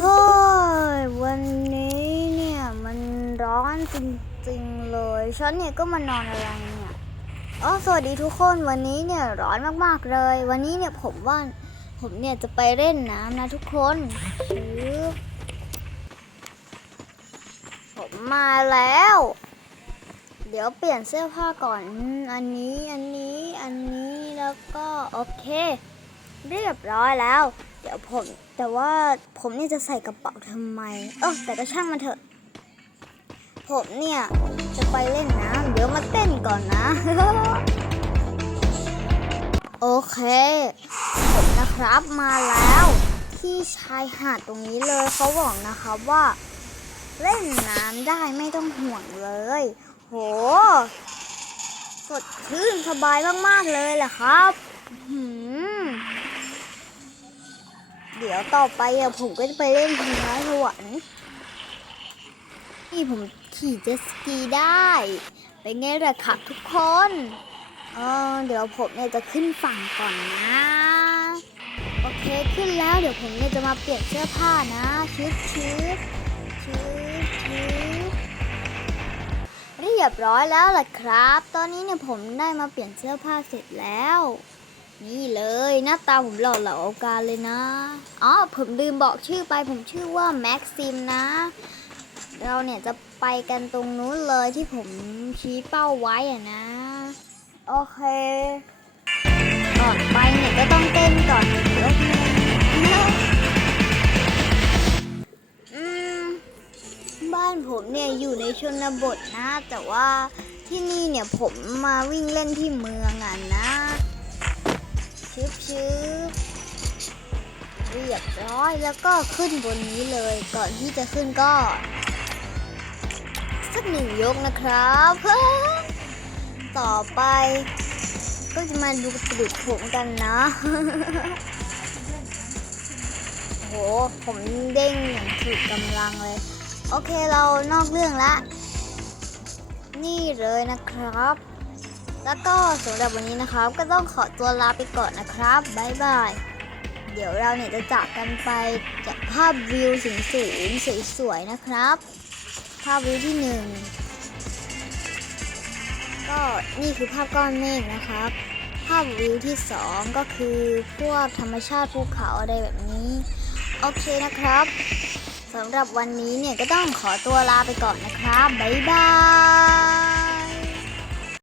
เฮ้ยวันนี้เนี่ยมันร้อนจริงๆเลยฉันเนี่ยก็มานอนอะไรเนี่ยอ๋อสวัสดีทุกคนวันนี้เนี่ยร้อนมากๆเลย วันนี้เนี่ยผมว่าผมเนี่ยจะไปเล่นน้ำนะทุกคนชืบผมมาแล้ว เดี๋ยวเปลี่ยนเสื้อผ้าก่อน อันนี้อันนี้อันนี้แล้วก็โอเค เรียบร้อยแล้ว เดี๋ยวผมแต่ว่าผมเนี่ยจะใส่กระเป๋าทำไม เออแต่ก็ช่างมันเถอะ ผมเนี่ยจะไปเล่นน้ำเดี๋ยวมาเต้นก่อนนะ โอเค ผมนะครับมาแล้ว ที่ชายหาดตรงนี้เลยเขาบอกนะครับว่า เล่นน้ำได้ไม่ต้องห่วงเลย โห สดชื่นสบายมาก ๆ เลยแหละครับหื ดี๋ยวต่อไปอะผมก็จะไปเล่นหิมะสวรรค์นี่ผมขี่เจ็ตสกีได้เป็นไงล่ะครับทุกคนเออเดี๋ยวผมเนี่ยจะขึ้นฝั่งก่อนนะ โอเคขึ้นแล้วเดี๋ยวผมเนี่ยจะมาเปลี่ยนเสื้อผ้านะชุดชุดชุดชุดเรียบร้อยแล้วล่ะครับ ตอนนี้เนี่ยผมได้มาเปลี่ยนเสื้อผ้าเสร็จแล้ว นี่เลยหน้าตาผมหล่อเหลาเอาการเลยนะ อ๋อ ผมลืมบอกชื่อไปผมชื่อว่าแม็กซิมนะ เราเนี่ยจะไปกันตรงนู้นเลยที่ผมชี้เป้าไว้อะนะ โอเค ก่อนไปเนี่ยก็ต้องเต้นก่อนเดี๋ยวบ้านผมเนี่ยอยู่ในชนบทนะ แต่ว่าที่นี่เนี่ยผมมาวิ่งเล่นที่เมืองอะนะ ชึบชึบเรียบร้อยแล้วก็ขึ้นบนนี้เลยก่อนที่จะขึ้นก็ สักหนึ่งยกนะครับ ต่อไป ก็จะมาดูกระดูกผมกันนะโหผมเด้งอย่างสุดกำลังเลย โอเคเรานอกเรื่องละ นี่เลยนะครับ แล้วก็สำหรับวันนี้นะครับ ก็ต้องขอตัวลาไปก่อนนะครับบ๊ายบาย เดี๋ยวเราเนี่ยจะจากกันไปจากภาพวิวสูงสูงสวยๆนะครับ ภาพวิวที่หนึ่งก็นี่คือภาพก้อนเมฆนะครับ ภาพวิวที่สองก็คือพวกธรรมชาติภูเขาอะไรแบบนี้ โอเคนะครับสำหรับวันนี้เนี่ยก็ต้องขอตัวลาไปก่อนนะครับ บ๊ายบาย